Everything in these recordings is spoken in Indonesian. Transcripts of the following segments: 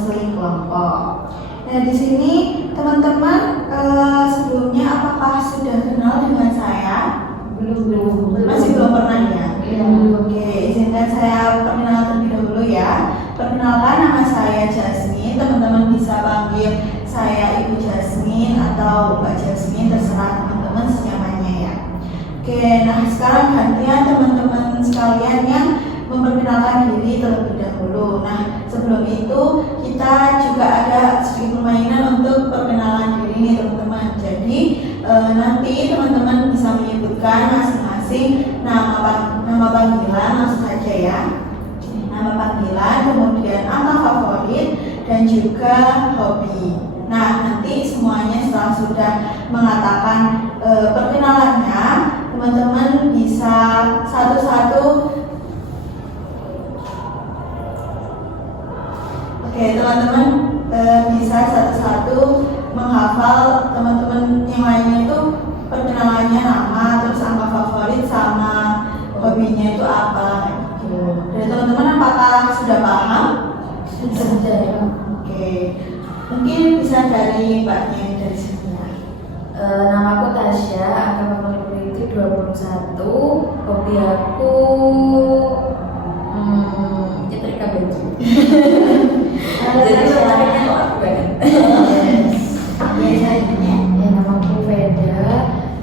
konseling kelompok. Nah, di sini teman-teman sebelumnya apakah sudah kenal dengan saya? Belum. Masih belum pernah ya? Iya. Oke, izinkan saya perkenalan terlebih dahulu ya. Perkenalkan, nama saya Jasmine. Teman-teman bisa panggil saya Ibu Jasmine atau Mbak Jasmine, terserah teman-teman senyamannya ya. Oke, nah sekarang gantian teman-teman sekalian yang memperkenalkan diri terlebih dahulu. Nah, sebelum itu kita juga ada sedikit permainan untuk perkenalan diri nih teman-teman. Jadi nanti teman-teman bisa menyebutkan masing-masing nama panggilan, langsung saja ya. Nama panggilan, kemudian angka favorit dan juga hobi. Nah, nanti semuanya setelah sudah mengatakan perkenalannya, teman-teman bisa satu-satu. Oke, teman-teman bisa satu-satu menghafal teman-teman yang lainnya itu perkenalannya, nama, terus angka favorit sama hobinya itu apa gitu. Dari teman-teman apakah sudah paham? Sudah ya. Oke, mungkin bisa dari Mbaknya dari sini ya. Nama aku Tasya, angka favorit itu 21. Hobi aku nyetrika baju. Jadi caranya kok aku banget. Biasanya Ya, nama aku Veda,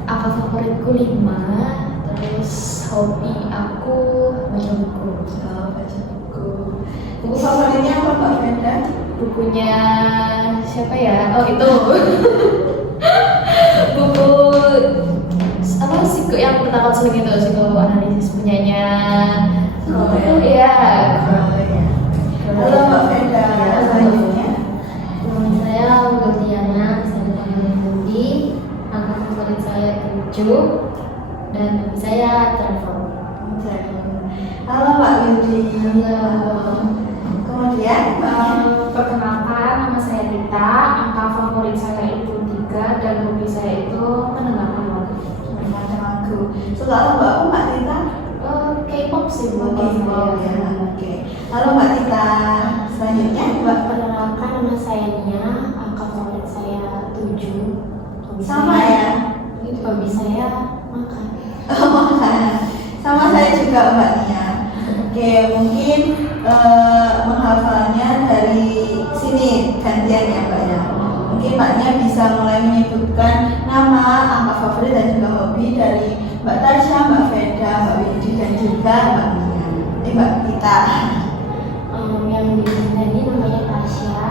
angka favoritku 5. Terus hobi aku baca buku. baca buku. Buku favoritnya apa Mbak Veda? Bukunya siapa ya? Oh itu buku apa sih yang pertama seling itu psikoanalisis punyanya iya. Halo Mbak Veda, selanjutnya. Saya Gutiana, saya dipanggil Budi. Angka favorit saya 7 dan hobi saya travel. Halo Mbak Yudi. Kemudian Perkenalkan, nama saya Rita. Angka favorit saya itu 3 dan hobi saya itu mendengarkan lagu. macam aku. Soal Mbak Tita. K-pop sih Oke, bukan ya. Oke. Halo Mbak Tita. Selanjutnya Mbak. Perkenalkan, nama saya Nia. Angka favorit saya 7. Hobi Sama saya, ya. Hobi saya makan. Oh, makan. Sama saya juga Mbak Nia. Oke, mungkin menghafalnya dari sini gantian ya Mbak ya. Mungkin Mbaknya bisa mulai menyebutkan nama, angka favorit dan juga hobi dari Mbak Tasya, Mbak Veda, Mbak Widi dan juga Mbak Nia. Ini Mbak Tita. Yang di sini tadi namanya Tasya.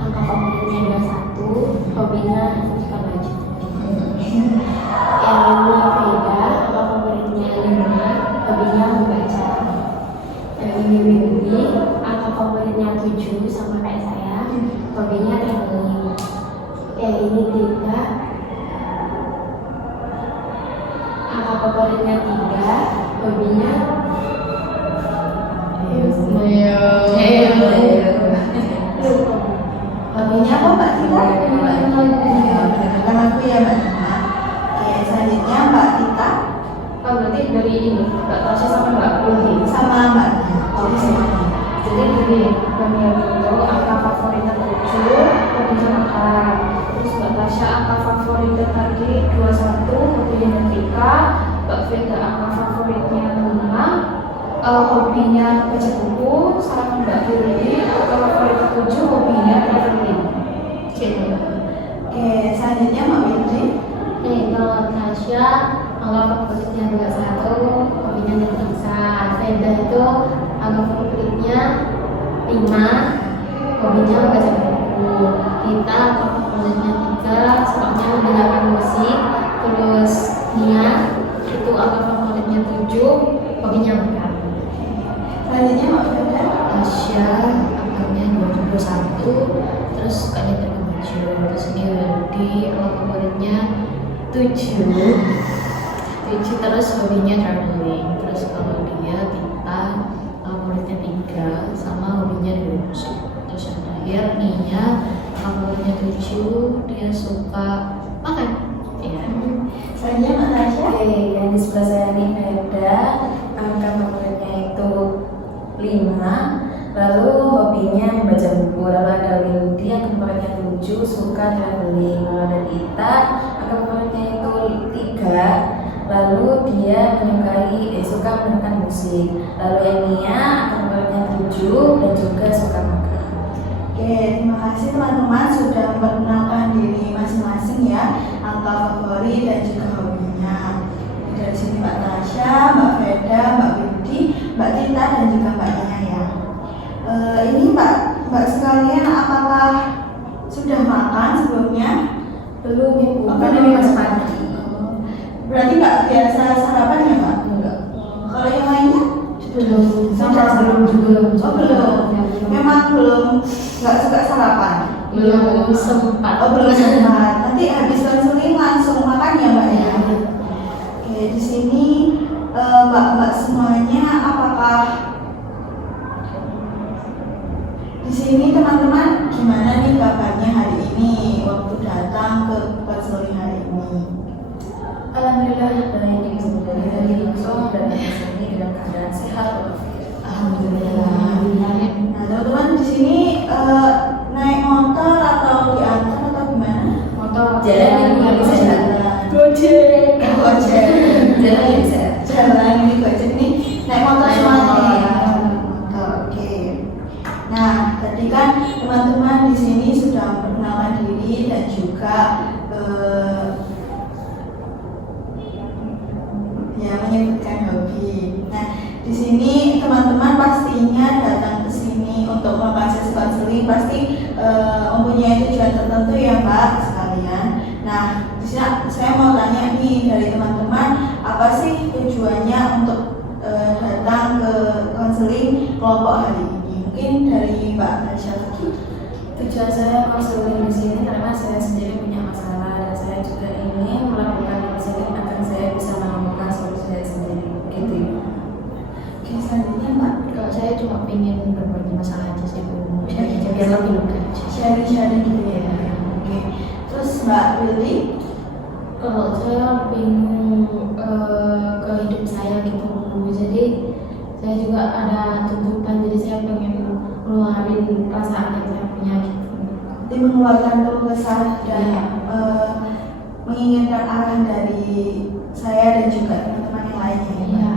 Angka favoritnya 21. Hobinya suka baju. Yang ini Veda, angka favoritnya 5, hobinya membaca. Yang ini Windy, angka favoritnya 7 sama kayak saya, hobinya traveling. Yang ini Dinda, angka favoritnya 3, hobinya Hobinya apa Mbak Tita? Bukan aku ya Mbak Tita. Oke, selanjutnya Mbak Tita berarti dari ini Mbak Tasya sama Mbak Windy. sama Mbak Nia. Jadi semuanya. Jadi gini, Bania dulu angka favoritnya 7, hobinya makan. Terus Mbak Tasya angka favoritnya tadi 21, hobinya nyetrika. Mbak Veda angka favoritnya 5, hobinya baca buku. Sama Mbak Windy angka favoritnya 7, hobinya traveling. Oke, selanjutnya Mbak Widi. Kalau Tasya angka favoritnya 21, hobinya nyetrika. Veda itu angka favoritnya 5, hobinya baca buku. Kita angka favoritnya 3, sukanya mendengarkan musik. Terus Nia itu angka favoritnya 7, hobinya makan. Selanjutnya Mbak Veda. Tasya angkanya 21, terus sukanya nyetrika baju. Terus ini Wendy angka favoritnya 7, terus hobinya traveling. Terus kalau dia Tita favoritnya 3 sama hobinya dari musik. Terus yang terakhir Nia favoritnya 7, dia suka makan. Iya. Selanjutnya Mbak Tasya. Yang di sebelah saya ini Veda, angka favoritnya itu 5, lalu hobi hobinya membaca buku. Lalu ada Wildi yang kemarinnya lucu, suka traveling. Lalu ada Dita yang kemarinnya itu 3. Lalu dia suka mendengarkan musik. Lalu yang Nia kemarinnya 7 dan juga suka makan. Oke, terima kasih teman-teman sudah memperkenalkan diri masing-masing ya, angka favorit dan juga hobinya. Dari sini Mbak Tasya, Mbak Veda, Mbak Widi, Mbak Tita dan juga Mbak Nia ya. Ini Mbak sekalian, apakah sudah makan sebelumnya? Belum ibu, Oh, karena belum. masih pagi. Berarti nggak biasa sarapan ya Mbak? Enggak. Kalau yang lainnya? Belum, Sudah belum juga. Oh belum. Memang belum, nggak suka sarapan. Belum sempat. Oh belum sempat. Nanti habis konseling langsung makan ya Mbak ya. Oke, di sini Mbak semuanya, apakah di sini teman-teman gimana nih kabarnya hari ini waktu datang ke konseling hari ini? Alhamdulillah baik, dari langsung dan ini dengan keadaan sehat walafiat. Alhamdulillah. Nah teman-teman di sini naik motor atau diantar atau gimana? Motor Jalan yang bisa jalan. Gojek. Gojek. Jalan yang bisa. Jalan ini Gojek ini naik motor Naik semuanya. motor. Ya? Oke. Nah tadi kan teman-teman di sini sudah memperkenalkan diri dan juga ya menyebutkan hobi. Nah, di sini teman-teman pastinya datang ke sini untuk melakukan sesi konseling pasti mempunyai tujuan tertentu ya Mbak sekalian. Nah, di sini saya mau tanya nih dari teman-teman, apa sih tujuannya untuk datang ke konseling kelompok hari ini? Mungkin dari Mbak Tasya lagi. Tujuan saya konseling di sini karena saya sendiri punya masalah dan saya juga ingin melakukan konseling agar saya bisa menemukan solusi saya sendiri. Gitu. Oke, selanjutnya Mbak. Kalau saya cuma pengen berbagi masalah aja sih Bu. Sharing aja biar lebih lega aja. Sharing-sharing gitu ya. Oke. Terus Mbak Willy? Kalau saya pengen ke hidup saya gitu Bu. Jadi saya juga ada tuntutan, jadi saya pengen ngeluarin perasaan yang saya punya gitu. Jadi mengeluarkan keluh kesah dan menginginkan arahan dari saya dan juga teman-teman yang lainnya ya, Mbak. Iya.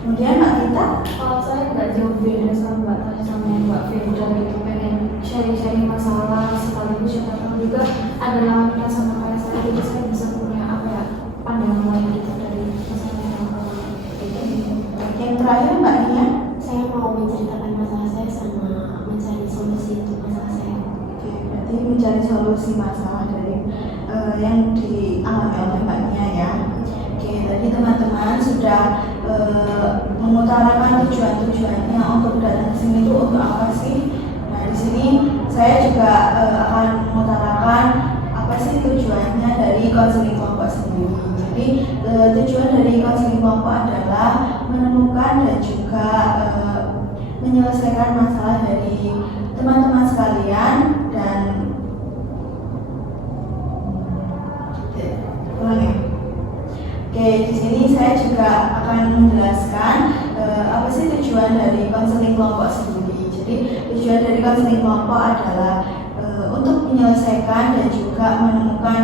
Kemudian Mbak Tita? Kalau saya nggak jauh beda sama Mbak Tasya sama Mbak Veda gitu, pengen sharing-sharing masalah sekaligus siapa tahu juga ada lawan kita sama kayak saya, jadi saya bisa punya apa ya, pandangan lain gitu dari masalah yang aku alami. Gitu. Yang terakhir Mbak Nia? Saya mau menceritakan masalah saya sama mencari solusi untuk masalah saya. Oke, berarti mencari solusi masalah dari yang dialami oleh Mbak Nia ya. Oke, tadi teman-teman sudah mengutarakan tujuan-tujuannya untuk datang ke sini itu untuk apa sih? Nah, di sini saya juga akan mengutarakan apa sih tujuannya dari konseling kelompok sendiri. Jadi tujuan dari konseling kelompok adalah menemukan dan juga menyelesaikan masalah dari teman-teman sekalian dan ulang ya. Oke, di sini saya juga akan menjelaskan apa sih tujuan dari konseling kelompok sendiri. Jadi tujuan dari konseling kelompok adalah untuk menyelesaikan dan juga menemukan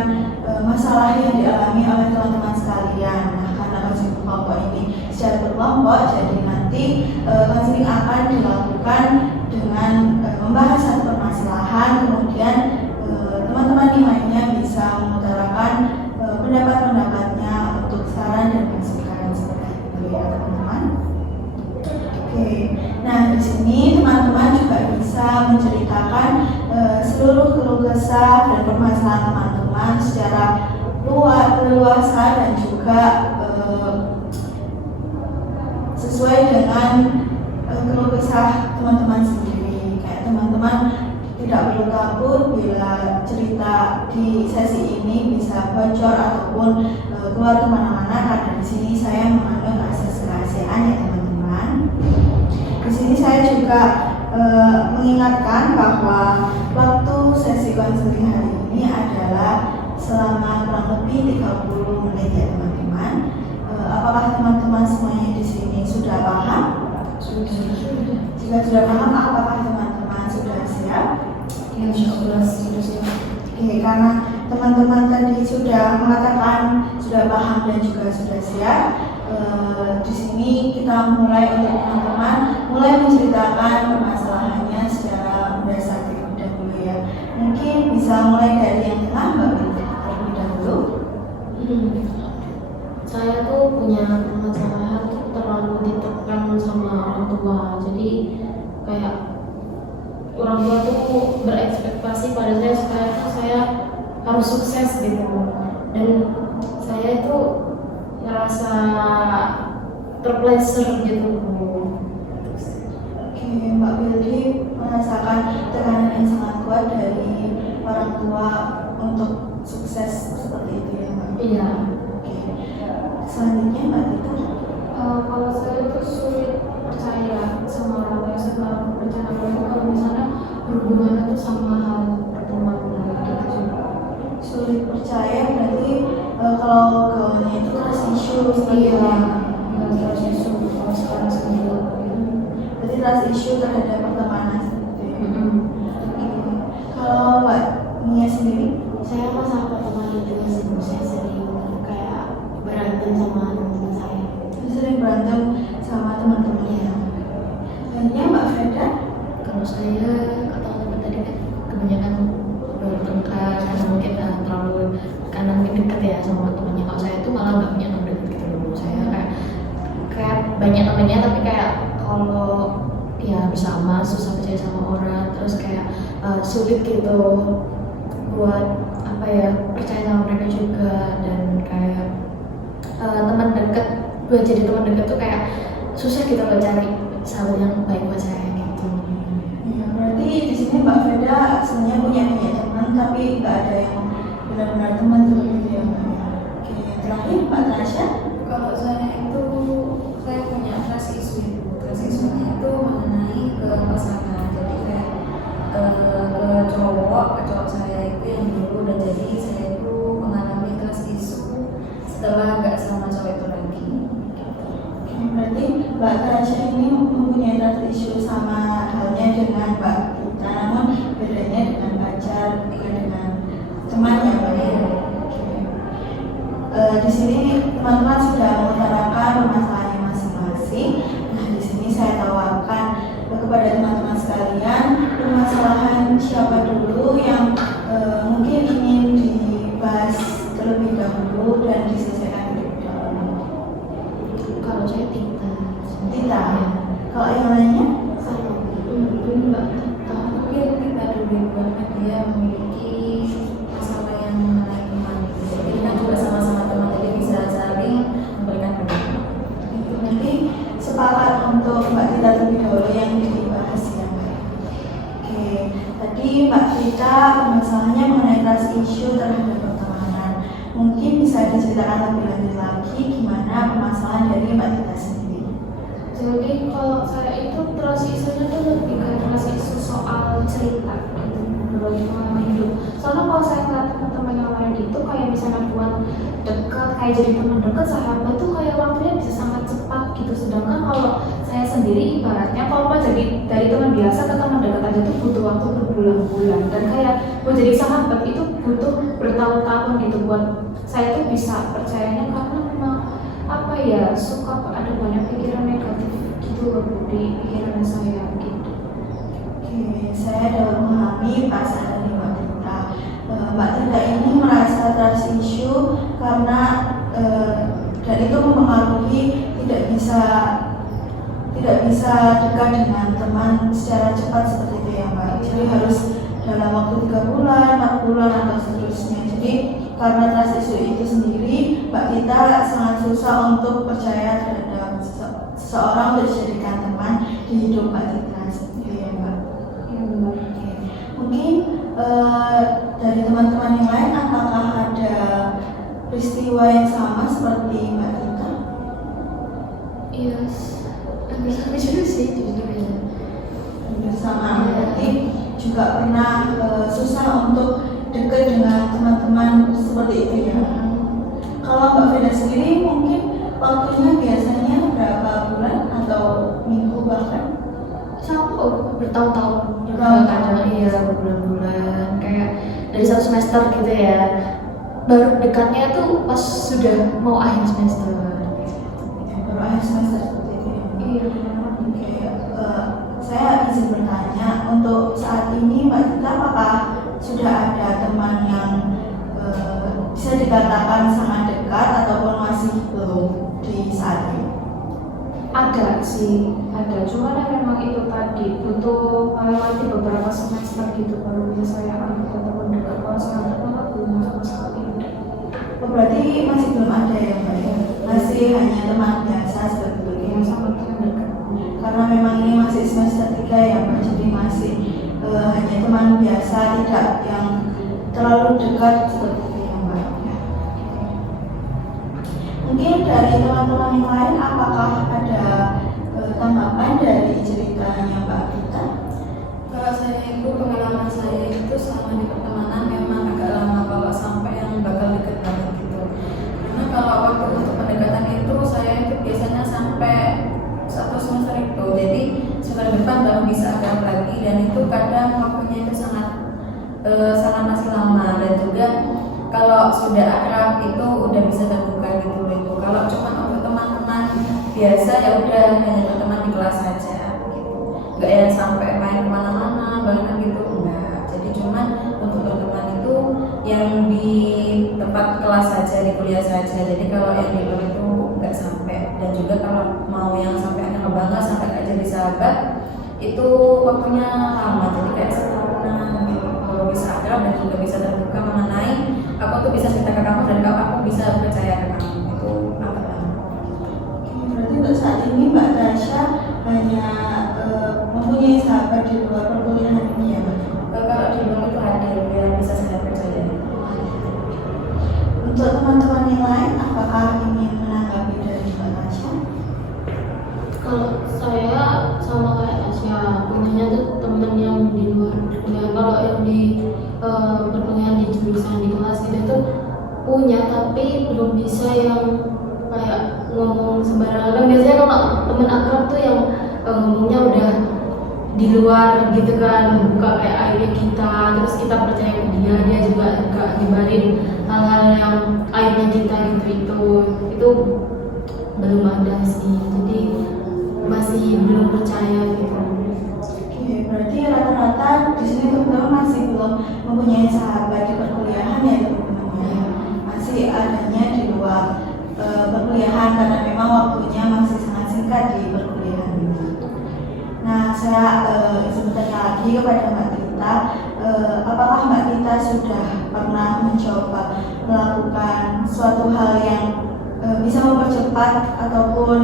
masalah yang dialami oleh teman-teman sekalian. Nah, karena konseling kelompok ini secara berkelompok, jadi nanti konseling akan dilakukan dengan membahas satu permasalahan, kemudian teman-teman yang lainnya bisa mengutarakan pendapat-pendapatnya untuk saran dan masukan seperti itu ya teman-teman. Oke, nah di sini teman-teman juga bisa menceritakan seluruh keluh kesah dan permasalahan teman-teman secara leluasa dan juga sesuai dengan keluh kesah teman-teman sendiri. Kayak teman-teman tidak perlu takut bila cerita di sesi ini bisa bocor ataupun keluar kemana-mana, karena di sini saya mengandung asas kerahasiaan ya teman-teman. Di sini saya juga mengingatkan bahwa waktu sesi konseling hari ini adalah selama kurang lebih 30 menit ya teman-teman. Apakah teman-teman semuanya di sini sudah paham? Sudah. Jika sudah paham, apakah teman-teman sudah Ya, 11 gitu sih. Oke, karena teman-teman tadi sudah mengatakan sudah paham dan juga sudah siap, di sini kita mulai untuk teman-teman mulai menceritakan permasalahannya secara berdasar terlebih dahulu ya. Mungkin bisa mulai dari yang tengah Mbak Billy terlebih dahulu. Saya tuh punya permasalahan terlalu ditekan sama orang tua. Jadi kayak orang tua tuh berekspektasi pada saya supaya saya harus sukses gitu. Dan saya itu ngerasa terpleasure gitu. Oke, Mbak Billy merasakan tekanan yang sangat kuat dari orang tua untuk sukses seperti itu ya Mbak. Iya. Oke, selanjutnya Mbak Tita. Kalau saya tuh sulit percaya sama orang tua. Saya nggak percaya sama itu kalau misalnya berhubungannya tuh sama hal pertemanan gitu sih. Sulit percaya berarti kalau gaulnya itu trust issue seperti Iya, itu ya? nggak terus isu kalau sekarang sendiri. Berarti trust issue terhadap pertemanan seperti itu ya? Oke. Kalau Mbak Mia sendiri, Saya masalah pertemanan juga sih, saya sering kayak berantem sama teman-teman saya. sering berantem sama teman-temannya. Selanjutnya Mbak Freda. Kalau saya atau teman tadi kan kebanyakan bertengkar karena mungkin karena mungkin deket ya sama temennya. Kalau saya tuh malah nggak punya teman deket gitu dulu. Saya kayak banyak temennya tapi kayak kalau ya bersama susah percaya sama orang, terus kayak sulit gitu buat apa ya percaya sama mereka juga. Dan kayak teman dekat, buat jadi teman dekat tuh kayak susah gitu loh cari sahabat yang baik buat saya gitu. Ya, berarti di sini Mbak Freda sebenarnya punya teman tapi nggak ada yang benar-benar teman seperti itu ya Mbak. Oke, yang terakhir Mbak Tasya. Kalau saya itu saya punya trust issue. Trust issue-nya itu mengenai ke pasangan. Jadi kayak ke cowok saya itu yang dulu udah jadi, saya itu mengalami trust issue setelah nggak sama cowok itu lagi. Oke, berarti Mbak Tasya ini mempunyai trust issue sama halnya dengan Mbak Tita, namun bedanya dengan pacar bukan dengan teman ya Mbak ya. Oke. Di sini teman-teman sudah mengutarakan permasalahannya masing-masing. Nah, di sini saya tawarkan kepada teman-teman sekalian permasalahan siapa dulu yang mungkin ingin dibahas terlebih dahulu dan diselesaikan terlebih dahulu. Kalau saya Tita. Tita. Kalau yang lainnya? Mbak Tita. Mungkin kita dulu karena dia memiliki masalah yang mengenai teman. Jadi kita juga sama-sama teman, jadi bisa saling memberikan pendapat. Nanti sepakat untuk Mbak Tita terlebih dahulu yang dibahas ya Mbak. Oke, tadi Mbak Tita masalahnya mengenai trust issue terhadap pertemanan. Mungkin bisa diceritakan lebih lanjut lagi gimana permasalahan dari Mbak Tita sendiri. Jadi kalau saya itu trust issue-nya tuh lebih ke trust issue soal cerita gitu, berbagi pengalaman hidup. Soalnya kalau saya ngeliat teman-teman yang lain itu kayak misalnya buat dekat, kayak jadi teman dekat, sahabat tuh kayak waktunya bisa sangat cepat gitu. Sedangkan kalau saya sendiri ibaratnya kalau mau jadi dari teman biasa ke teman dekat aja tuh butuh waktu berbulan-bulan, dan kayak buat jadi sahabat itu butuh bertahun-tahun gitu. Buat saya tuh bisa percayanya karena memang apa ya, suka ada banyak pikiran negatif gitu loh di pikiran saya gitu. Oke, saya dapat memahami perasaan dari Mbak Tita. Mbak Tita ini merasa trust issue karena dan itu mempengaruhi tidak bisa dekat dengan teman secara cepat seperti itu ya Mbak. Jadi harus dalam waktu 3 bulan, 4 bulan atau seterusnya. Jadi karena trust issue itu sendiri, Mbak Tita sangat susah untuk percaya terhadap seseorang untuk dijadikan teman di hidup Mbak Tita seperti itu ya Mbak. Oke. Mungkin dari teman-teman yang lain apakah ada peristiwa yang sama seperti Mbak Tita? Iya, hampir sama juga sih jujur ya. Bersama berarti juga pernah susah untuk dekat dengan teman-teman seperti itu ya. Kalau Mbak Freda sendiri mungkin waktunya biasanya berapa bulan atau minggu bahkan? Sama bertahun-tahun, Bertahun-tahun. iya berbulan-bulan, kayak dari satu semester gitu ya. Baru dekatnya tuh pas sudah mau akhir semester. Baru akhir semester seperti itu ya. Iya. Oke, saya izin bertanya, untuk saat ini Mbak Tita apakah sudah ada teman yang bisa dikatakan sangat dekat ataupun masih belum di saat ini? Ada sih, ada. Cuman yang memang itu tadi butuh melewati beberapa semester gitu baru bisa saya anggap teman dekat. Kalau sekarang malah belum sama sekali. Oh, berarti masih belum ada ya Mbak ya? Masih hanya teman biasa seperti itu. Yang sangat dekat. Karena memang ini masih semester 3 ya Mbak, jadi masih hanya teman biasa, tidak yang terlalu dekat seperti itu ya Mbak. Mungkin dari teman-teman yang lain, apakah ada tanggapan dari ceritanya Mbak Tita? Kalau saya itu pengalaman saya itu selama di pertemanan memang agak lama kalau sampai yang bakal deket banget gitu. Karena kalau waktu untuk pendekatan itu saya itu biasanya sampai 1 semester itu, jadi semester depan baru bisa akrab lagi, dan itu kadang waktunya itu sangat masih lama, dan juga kalau sudah akrab itu udah bisa terbuka gitu itu. Kalau cuma untuk teman-teman biasa ya udah hanya teman di kelas saja gitu. Nggak yang sampai main kemana-mana bahkan gitu, enggak. Jadi cuman untuk berteman itu yang di tempat kelas saja, di kuliah saja. Jadi kalau yang di luar itu nggak sampai. Dan juga kalau mau yang sampai akhir banget sampai nggak jadi sahabat itu waktunya lama, jadi kayak setahunan gitu. Kalau bisa akrab dan juga bisa terbuka mengenai aku tuh bisa cerita ke kamu dan aku bisa percaya ke kamu, itu agak lama. Oke, berarti untuk saat ini Mbak Tasya hanya mempunyai sahabat di luar perkuliahan ini ya Mbak? Kalau di luar itu ada yang bisa saya percaya. Untuk teman-teman yang lain, apakah ingin menanggapi dari Mbak Tasya? Kalau saya sama kayak Tasya, punyanya tuh temen yang di luar kuliah. Kalau yang di perkuliahan di jurusan di kelas gitu tuh punya, tapi belum bisa yang kayak ngomong sembarangan. Kan biasanya kalau temen akrab tuh yang ngomongnya udah di luar gitu kan, buka kayak aibnya kita, terus kita percaya ke dia, dia juga gak nyebarin hal-hal yang aibnya kita itu belum ada sih, jadi masih belum percaya gitu. Oke, berarti rata-rata di sini teman-teman masih belum mempunyai sahabat di perkuliahan ya teman-teman ya. Masih adanya di luar perkuliahan karena memang waktunya masih sangat singkat di perkuliahan ini. Nah, saya izin bertanya lagi kepada Mbak Tita, apakah Mbak Tita sudah pernah mencoba melakukan suatu hal yang bisa mempercepat ataupun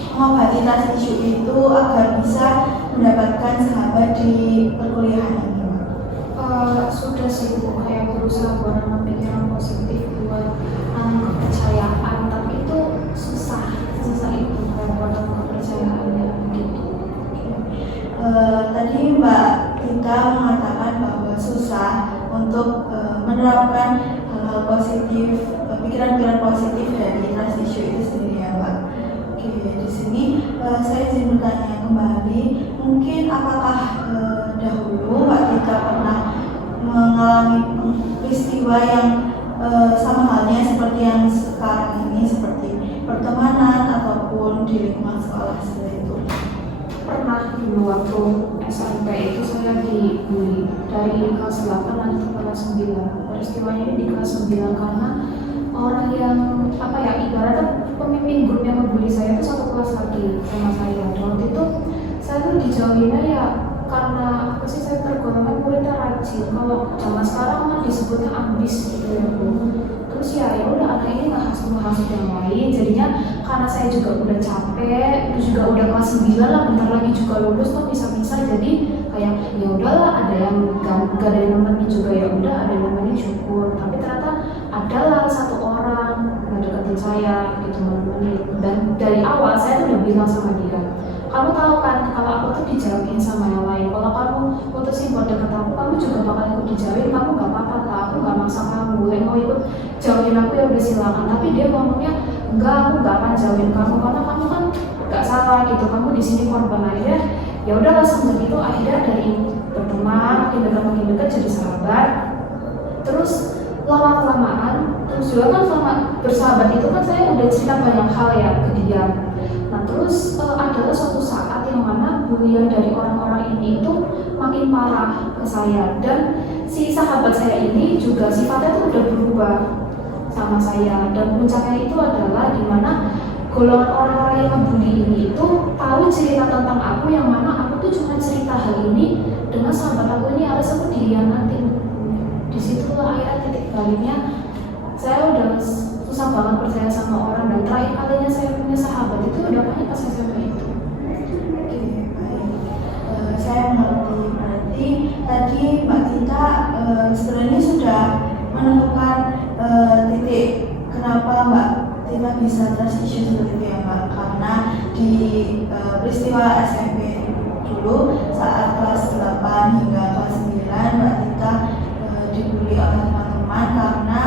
mengobati trust issue itu agar bisa mendapatkan sahabat di perkuliahan ini? Sudah sih Bu, kayak berusaha buat nanam pikiran positif buat nanam kepercayaan, tapi itu susah itu kayak buat nanam kepercayaannya gitu. Tadi Mbak Tita mengatakan bahwa susah untuk menerapkan hal-hal positif, pikiran-pikiran positif dari trust issue itu sendiri ya Mbak. Oke, di sini saya izin bertanya kembali, mungkin apakah dahulu Mbak Tita pernah mengalami peristiwa yang sama halnya seperti yang sekarang ini, seperti pertemanan ataupun di lingkungan sekolah seperti itu? Pernah dulu waktu SMP itu saya dibully dari kelas 8 nanti ke kelas 9. Peristiwanya ini di kelas 9 karena orang yang ibaratnya pemimpin grup yang membuli saya itu satu kelas lagi sama saya. Dan waktu itu saya tuh dijauhinnya ya karena saya tergolongan muridnya rajin. Kalau zaman sekarang kan disebutnya ambis gitu ya Bu. Terus ya udah anak ini nggak hasut yang lain. Jadinya karena saya juga udah capek, terus juga udah kelas 9 lah, bentar lagi juga lulus tuh bisa-bisa. Jadi kayak ya udahlah, ada yang gak ada yang nemenin juga, ya udah ada yang nemenin syukur. Tapi ternyata adalah satu orang yang deketin saya gitu teman-teman. Dan dari awal saya tuh udah bilang sama dia, kamu tahu kan kalau aku tuh dijauhin sama yang lain. Kalau kamu putusin buat deket aku, kamu juga bakal ikut dijauhin. Kamu gak apa-apa lah, aku gak maksa kamu. Boleh mau ikut jauhin aku ya udah silakan. Tapi dia ngomongnya enggak, aku gak akan jauhin kamu karena kamu kan nggak salah gitu, kamu di sini korban aja. Ya udahlah sambil itu akhirnya dari berteman makin dekat jadi sahabat. Terus lama kelamaan, terus juga kan selama bersahabat itu kan saya udah cerita banyak hal ya ke dia. Nah terus adalah suatu saat yang mana bulian dari orang-orang ini itu makin parah ke saya, dan si sahabat saya ini juga sifatnya tuh udah berubah sama saya. Dan puncaknya itu adalah dimana golongan orang-orang yang ngebully ini itu tahu cerita tentang aku, yang mana aku tuh cuma cerita hal ini dengan sahabat aku ini, harus aku dihianatin. Di situ akhirnya titik baliknya saya udah susah banget percaya sama orang, dan terakhir kalinya saya punya sahabat itu udah banyak pas SMP itu. Oke, baik. Saya mengerti. Berarti tadi Mbak Tita sebenarnya sudah menemukan titik kenapa Mbak Tita bisa trust issue seperti itu ya Mbak. Karena di peristiwa SMP dulu saat kelas 8 hingga kelas 9 Mbak Tita dibully oleh teman-teman karena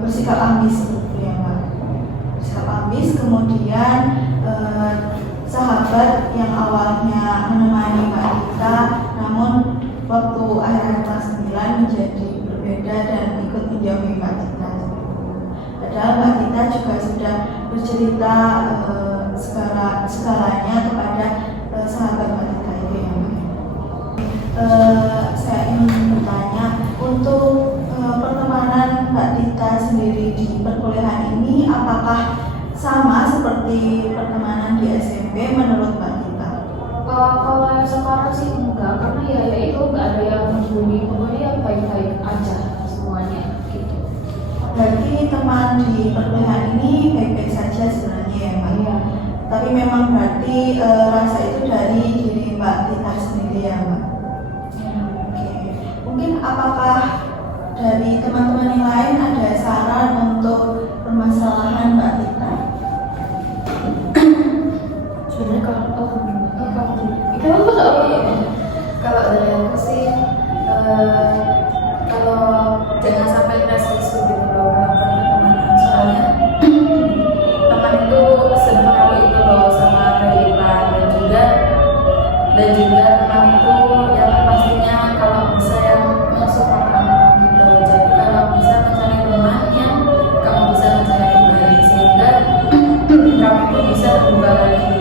bersikap ambis seperti itu ya Mbak. Bersikap ambis, kemudian sahabat yang awalnya menemani Mbak Tita, namun waktu akhir kelas 9 menjadi berbeda dan ikut menjauhi Mbak Tita. Padahal Mbak Tita juga sudah bercerita segalanya kepada sahabat Mbak Tita itu ya Mbak. Saya ingin bertanya, untuk pertemanan Mbak Tita sendiri di perkuliahan ini apakah sama seperti pertemanan di SMP menurut Mbak Tita? Kalau yang sekarang sih enggak, karena ya itu nggak ada yang membuli, pokoknya ya baik-baik aja semuanya gitu. Berarti teman di perkuliahan ini baik-baik saja sebenarnya ya Mbak? Iya. Tapi memang berarti rasa itu dari diri Mbak Tita sendiri ya Mbak? Oke. Mungkin apakah dari teman-teman yang lain ada saran untuk permasalahan Mbak Tita? Sebenarnya Kalau dari aku sih, kalau jangan sampai trust issue gitu loh melakukan pertemanan, soalnya teman itu sebenarnya itu loh sama kehidupan, dan juga teman itu yang pastinya kalau bisa yang mensupport kamu gitu. Jadi kalau bisa mencari teman yang kamu bisa mencari kembali sehingga kamu itu bisa terbuka lagi.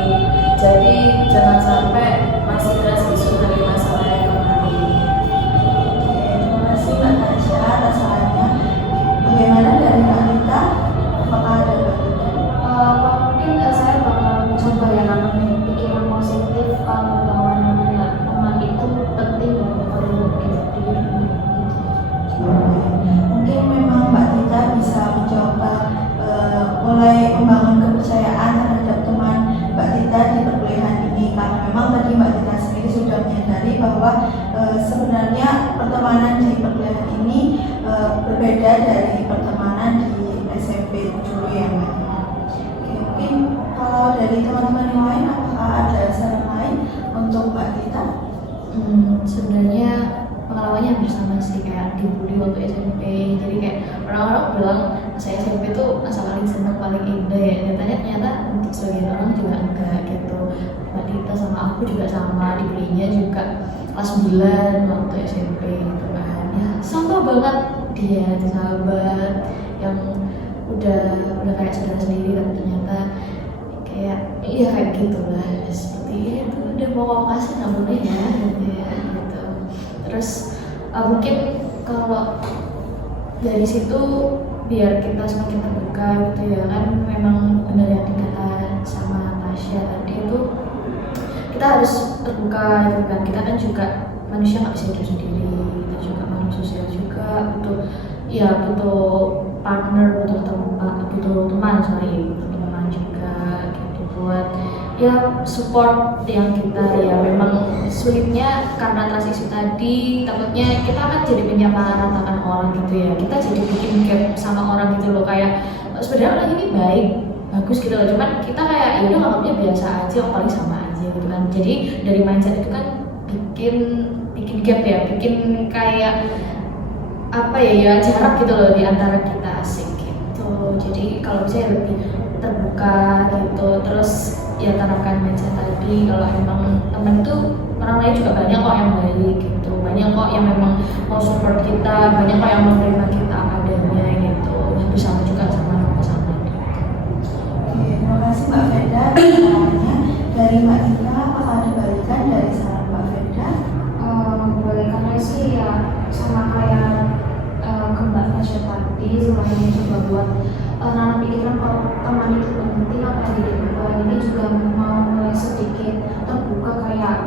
Jadi jangan sampai masih trust issue dari masalah yang kemarin. Terima kasih Mbak Tasya atas sarannya. Bagaimana dari Mbak Tita? Apakah ada Mbak Tita? Mungkin saya bakal mencoba ya namanya pikiran positif, kalau bahwa namanya teman itu penting dan perlu kita diri gitu. Mungkin memang Mbak Tita bisa mencoba mulai membangun kepercayaan terhadap teman Mbak Tita di perkuliahan ini, karena memang tadi Mbak Tita sendiri sudah menyadari bahwa sebenarnya pertemanan di perkuliahan ini berbeda dari pertemanan di SMP dulu ya Mbak. Oke, mungkin kalau dari teman-teman yang lain apakah ada saran lain untuk Mbak Tita? Sebenarnya pengalamannya hampir sama sih, kayak dibully waktu SMP. Jadi kayak orang-orang bilang saya SMP tuh masa paling seneng, paling indah ya. Ternyata untuk sebagian orang juga enggak gitu. Mbak Tita sama aku juga sama, dibulinya juga kelas 9 waktu SMP gitu kan. Ya sama banget dia, sahabat yang udah kayak saudara sendiri, tapi ternyata kayak iya kayak gitulah, seperti itu. Udah mau kasih nggak boleh ya gitu ya gitu. Terus mungkin kalau dari situ biar kita semakin terbuka gitu ya kan, memang benar yang dikatakan sama Tasya tadi itu, kita harus terbuka gitu kan. Kita kan juga manusia, nggak bisa hidup sendiri, kita juga makhluk sosial juga, butuh partner, butuh teman juga gitu, buat ya support yang kita ya memang sulitnya karena transisi tadi. Takutnya kita kan jadi menyamaratakan orang gitu ya, kita jadi bikin gap sama orang gitu loh, kayak sebenarnya orang ini baik bagus gitu loh, cuman kita kayak ya udah nganggapnya biasa aja, paling sama aja gitu kan. Jadi dari mindset itu kan bikin gap ya, bikin kayak apa ya jarak gitu loh di antara kita, asik gitu. Jadi kalau saya lebih terbuka gitu, terus ya tanamkan mindset tadi kalau emang teman itu orang lain juga banyak kok yang baik gitu, banyak kok yang memang mau support kita, banyak kok yang mau menerima kita adanya gitu, bersama juga sama pasangan. Oke, terima kasih Mbak Feda. Sarannya dari Mbak Tika, apakah ada balikan dari saran Mbak Feda? Balikannya sih ya sama kayak ke Mbak Tasya tadi, selain coba buat nanam pikiran kalau teman itu penting apa yang didengar ini juga mau mulai sedikit terbuka kayak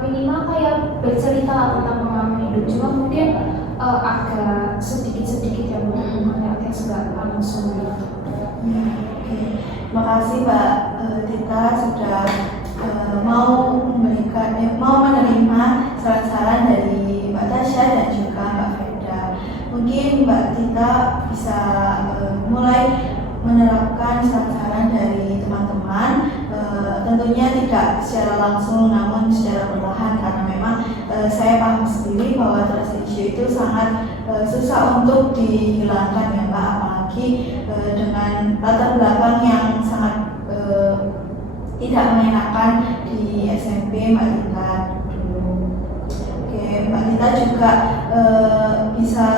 minimal kayak bercerita tentang pengalaman hidup, cuma mungkin agak sedikit-sedikit ya kayak nggak langsung gitu. Oke, terima kasih Mbak Tita sudah mau menerima saran-saran dari Mbak Tasya dan juga Mbak Feda. Mungkin Mbak Tita bisa mulai menerapkan saran-saran dari teman-teman, tentunya tidak secara langsung namun secara perlahan, karena memang saya paham sendiri bahwa trust issue itu sangat susah untuk dihilangkan ya Mbak, apalagi dengan latar belakang yang sangat tidak mengenakan di SMP Mbak Tita dulu. Oke, Mbak Tita juga bisa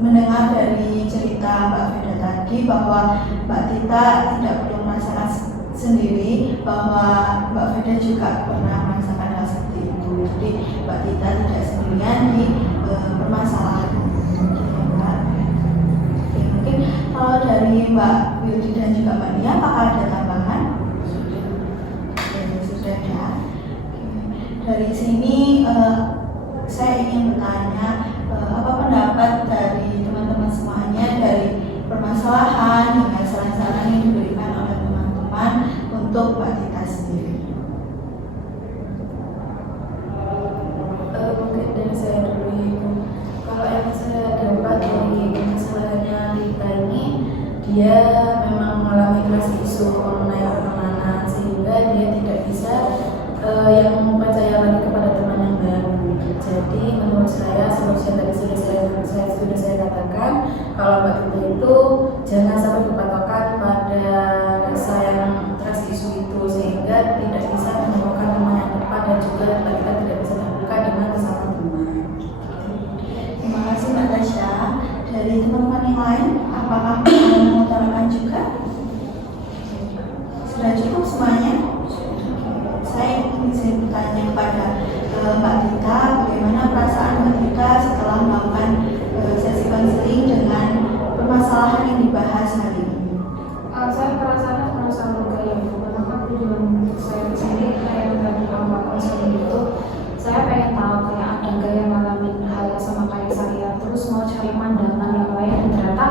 mendengar dari cerita Mbak Feda tadi bahwa Mbak Tita tidak perlu merasakan sendiri, bahwa Mbak Feda juga pernah merasakan hal seperti itu. Jadi Mbak Tita tidak sendirian di permasalahan ini. Oke, mungkin kalau dari Mbak Wildi dan juga Mbak Nia, apakah ada tambahan? Sudah ya. Dari sini saya ingin bertanya, apa pendapat dari teman-teman semuanya dari permasalahan dengan saran-saran yang diberikan oleh teman-teman untuk Mbak Tita sendiri? Mungkin dari saya dulu itu, kalau yang saya dapat dari permasalahannya Tita ini, dia memang mengalami trust issue mengenai pertemanan, sehingga dia tidak bisa yang percaya lagi kepada teman yang baru. Jadi menurut saya solusi yang tadi sudah saya katakan, kalau Mbak Tita itu jangan sampai berpatokan pada rasa yang trust issue itu, sehingga tidak bisa menemukan teman yang tepat dan juga Mbak Tita tidak bisa terbuka dengan sesama teman. Terima kasih Mbak Tasya. Dari teman-teman yang lain, apakah mau mengutarakan juga? Sudah cukup semuanya? Saya ingin bertanya kepada Mbak Tita, bagaimana perasaan Mbak Tita setelah melakukan sesi konseling dengan permasalahan yang dibahas hari ini? Saya merasa lega ya, karena tujuan saya sendiri kayak dari awal konseling itu saya pengen tahu kayak ada nggak yang ngalamin hal sama kayak saya, terus mau cari pandangan yang lain, dan ternyata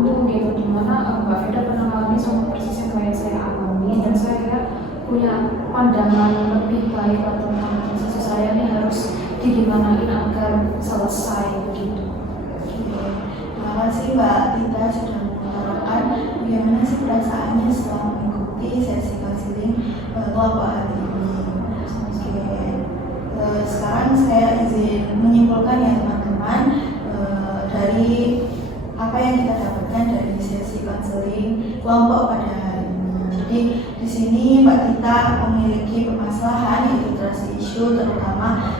gitu, dimana Mbak Feda pernah ngalamin sama persis yang kayak saya alami, dan saya kira punya pandangan lebih baik tentang sisi saya ini harus digimanain agar selesai begitu. Terima kasih Mbak Tita sudah mengutarakan bagaimana sih perasaannya setelah mengikuti sesi konseling kelompok hari ini. Oke, sekarang saya izin menyimpulkan ya teman-teman, dari apa yang kita dapatkan dari sesi konseling kelompok pada hari ini. Jadi di sini Mbak Tita memiliki permasalahan yaitu trust issue, terutama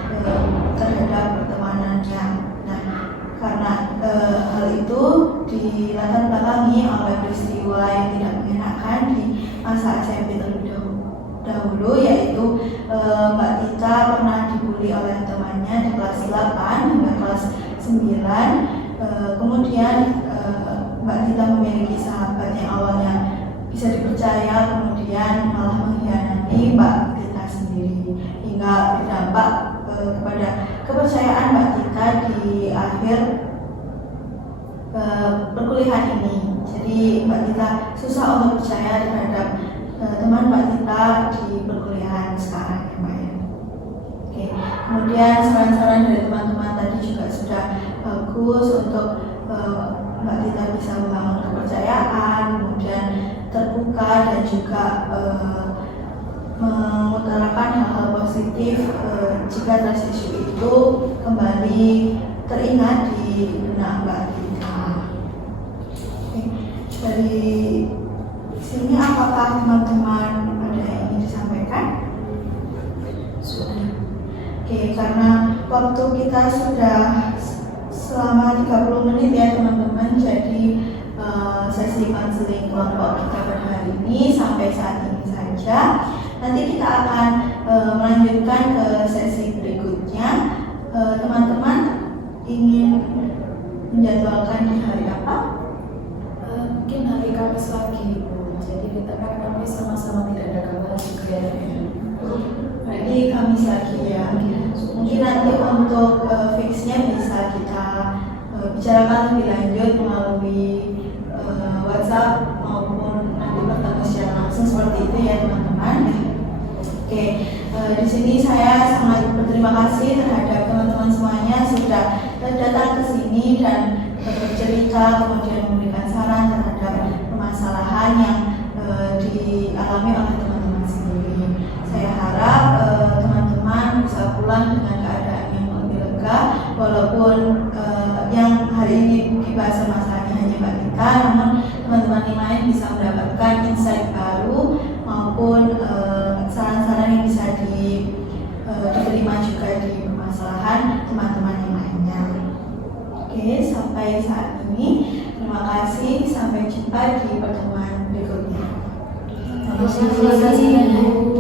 terhadap pertemanannya. Nah, karena hal itu dilatar belakangi oleh peristiwa yang tidak mengenakan di masa SMP terlebih dahulu, yaitu Mbak Tita pernah dibully oleh temannya di kelas 8 hingga kelas 9. Kemudian Mbak Tita memiliki sahabat yang awalnya bisa dipercaya, kemudian malah mengkhianati Mbak Tita sendiri, hingga berdampak kepada kepercayaan Mbak Tita di akhir perkuliahan ini. Jadi Mbak Tita susah untuk percaya terhadap teman Mbak Tita di perkuliahan sekarang ya Mbak ya. Oke. Kemudian saran-saran dari teman-teman tadi juga sudah bagus untuk Mbak Tita bisa membangun kepercayaan, kemudian terbuka dan juga mengutarakan hal-hal positif jika trust issue itu kembali teringat di benak Mbak Tita. Oke. Dari sini apakah teman Oke, karena waktu kita sudah selama 30 menit ya teman-teman, jadi sesi konseling kelompok kita pada hari ini sampai saat ini saja. Nanti kita akan melanjutkan ke sesi berikutnya. Teman-teman ingin menjadwalkan di hari apa? Mungkin hari Kamis lagi Bu. Jadi kita kan Kamis sama-sama tidak ada kabar juga. Berarti Kamis lagi ya. Mungkin nanti untuk fixnya bisa kita bicarakan lebih lanjut melalui WhatsApp maupun nanti bertemu secara langsung seperti itu ya teman-teman. Oke, di sini saya sangat berterima kasih terhadap teman-teman semuanya sudah datang ke sini dan bercerita kemudian memberikan saran terhadap permasalahan yang dialami oleh teman-teman sendiri. Saya harap teman-teman bisa pulang dengan keadaan yang lebih lega, walaupun yang hari ini dibahas masalahnya hanya Mbak Tita, namun teman-teman yang lain bisa mendapatkan insight baru maupun saran-saran yang bisa diterima juga di permasalahan teman-teman yang lainnya. Oke, sampai saat ini terima kasih, sampai jumpa di pertemuan berikutnya. Terima kasih.